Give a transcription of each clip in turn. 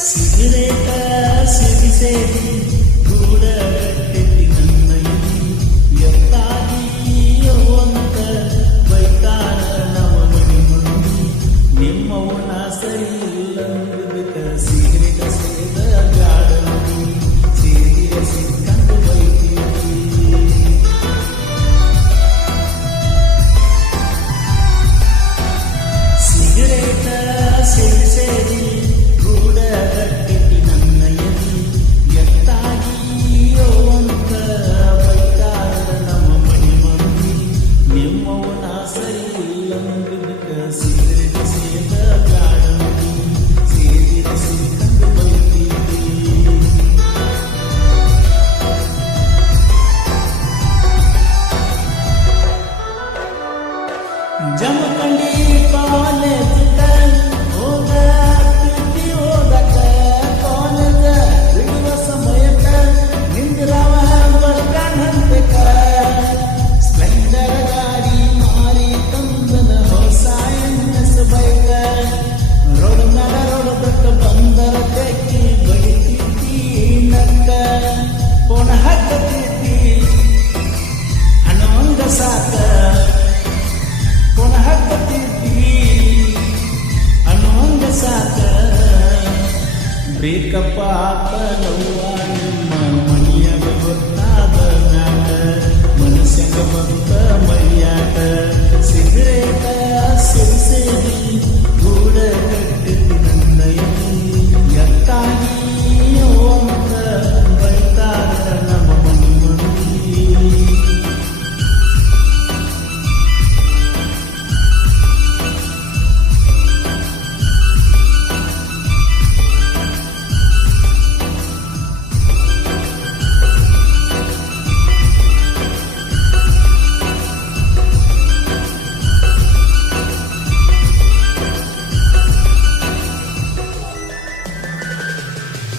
ಸಿಗರೇಟ ಸೇರಿ ಗೂಡಗಟ್ಟೆತಿ ನನ್ನಯ್ಯನಿ ಎತ್ತಾಗಿಯೋ ಅಂತ ಬೈತಾರ ನಮ್ಮ ಮನೆ ಮಂದಿ ನಿಮ್ಮವನ ಸರಿ ಇಲ್ಲಂದಕ ಸಿಗರೇಟ ಸೇದ ಗಾಡಂದಿ ಸೇರಿರ ಸಿಕ್ಕಂದು ಬೈತೀವಿ ಸಿಗರೇಟ ಸೇರಿ ಗೂಡಗಟ್ಟೆತಿ ನನ್ನಯ್ಯನಿ ಎತ್ತಾಗಿಯೋ ಅಂತ ಬೈತಾರ ನಮ್ಮ ಮನೆ ಮಂದಿ ನಿಮ್ಮವನ ಸರಿ ಇಲ್ಲಂದಕ ಸಿಗರೇಟ ಸೇದ ಗಾಡಂದಿ ಸೇರಿರ ಸಿಕ್ಕಂದು ಬೈತೀವಿ ಜಮಖಂಡಿ ಕಾಲೇಜ್ ಓದಕ ಕಾಲೇಜ ಬಿಡುವ ಸಮಯಕ್ಕ ನಿಂದ್ರವ ಬರ್ಕಂಡ್ ಹಂತಕ ಸ್ಪ್ಲೆಂಡರ್ ಗಾಡಿ ಮಾರಿ ತಂದನ ಹೊಸ ಎನ್ಎಸ್ ಬೈಕ ರೋಡ್ ಮ್ಯಾಲ ರೋಡ್ ಬಿಟ್ಟು ಬಂದರ ತೆಕ್ಕಿ ಬಡಿತಿದ್ದಿ ನಕ್ಕ ಪೋಣ ಹತ್ತತಿದ್ದಿ ಹಣವಂಗ ಸಾಕ ಪುನ ಹತ್ತತಿದ್ದಿ ಅನ್ನೋಂಗ ಸಾಕ ಬ್ರೇಕಪ್ಪ ಆತನವ್ವ ನಿಮ್ಮ ಮನಿಯಾಗ ಗೊತ್ತಾದ ಮ್ಯಾಟ ಮನಸ್ಸಂಗ ಬಂತ ಮೈಯಾಟ ಸಿಗರೇಟ ಸೇರಿ ಗೂಡಗಟ್ಟೆತಿ ನನ್ನಯ್ಯನಿ ಎತ್ತಾಗಿಯೋ ಅಂತ ಬೈತಾರ ನಮ್ಮ ಮನೆ ಮಂದಿ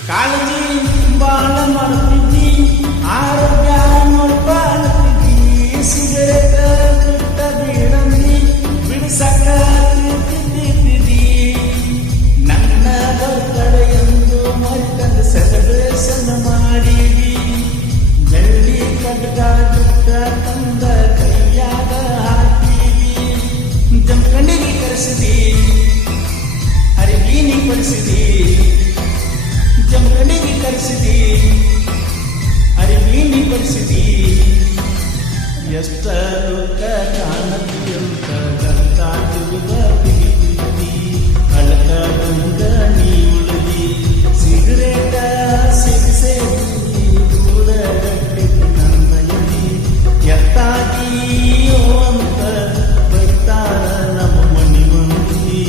ಕಾಳಜಿ ಬಾಳ ಮಾಡ್ತಿದ್ದಿ ಆರೋಗ್ಯ ನೋಡ್ಕೊಳ್ತಿದ್ದಿ ಸಿಗರೇಟ ಬಿಟ್ಟ ಬಿಡಂದಿ ಬಿಡಿಸಕ ತಿದ್ದಿದ್ದಿ ನನ್ನ ಬರ್ತಡೆ ಎಂದು ಮರಿಕಂದು ಸೆಲೆಬ್ರೇಷನ್ ಮಾಡಿದಿ ಬೆಳ್ಳಿ ಕಡ್ಗ ಬಿಟ್ಟ ತಂದ ಕೈಯಾಗ ಹಾಕಿದಿ ಜಮಖಂಡಿಗೆ ಕರೆಸಿದಿ ಅರಿವೀನಿ ಕೊಡಿಸಿದಿ ಜಮಖಂಡಿಗೆ ಕರೆಸಿದಿ ಅರಿವೀನಿ ಕೊಡಿಸಿದಿ ಎಷ್ಟ ಲೋಕ ಕಾಣತಿ ಅಂತ ಗಂತ ತಿರುಗ ಬಿಗಿತಿದ್ದಿ ಅಳಕ ಬಂದ ನೀ ಉಳಿದಿ ಸಿಗರೇಟ ಸೇರಿ ಗೂಡಗಟ್ಟೆತಿ ನನ್ನಯ್ಯನಿ ಎತ್ತಾಗಿಯೋ ಅಂತ ಬೈತಾರ ನಮ್ಮ ಮನೆ ಮಂದಿ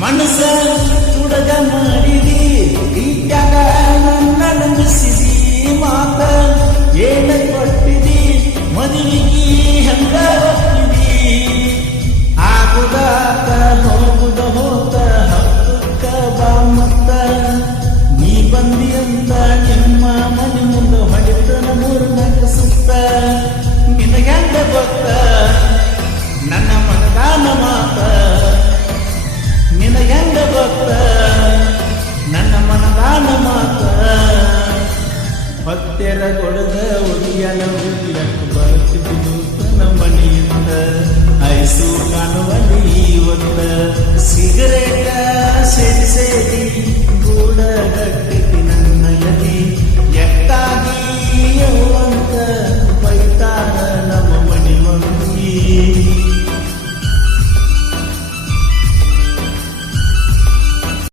ಮನಸ್ಸ ತುಡಗ ಮಾಡಿದಿ ಈಟ್ಯಾಗ ನನ್ನ ನಂಬಿಸಿದಿ ಮಾತ ಏನ ಕೊಟ್ಟಿದಿ ಮದುವೆಗಿ ಹೆಂಗ ಒಪ್ಪಿದಿ ಆಗುದಾತ ಹೋಗುದ ಹೋತ ಹತ್ತಕ್ಕ ಬಾ ಮತ್ತ ನೀ ಬಂದಿ ಅಂತ ನಿಮ್ಮ ಮನೆ ಮುಂದೆ ಹೊಡೆತನ ಮೂರ್ನಾಲ್ಕು ಸುತ್ತ ನಿನಗೆಂದ ಗೊತ್ತ ನನ್ನ ಮನದಾನ ಮಾತ ನಿನಗೆಂದ ಗೊತ್ತ ನನ್ನ ಮನದಾನ ಮಾತ ಭಕ್ತರ ಕೊಡ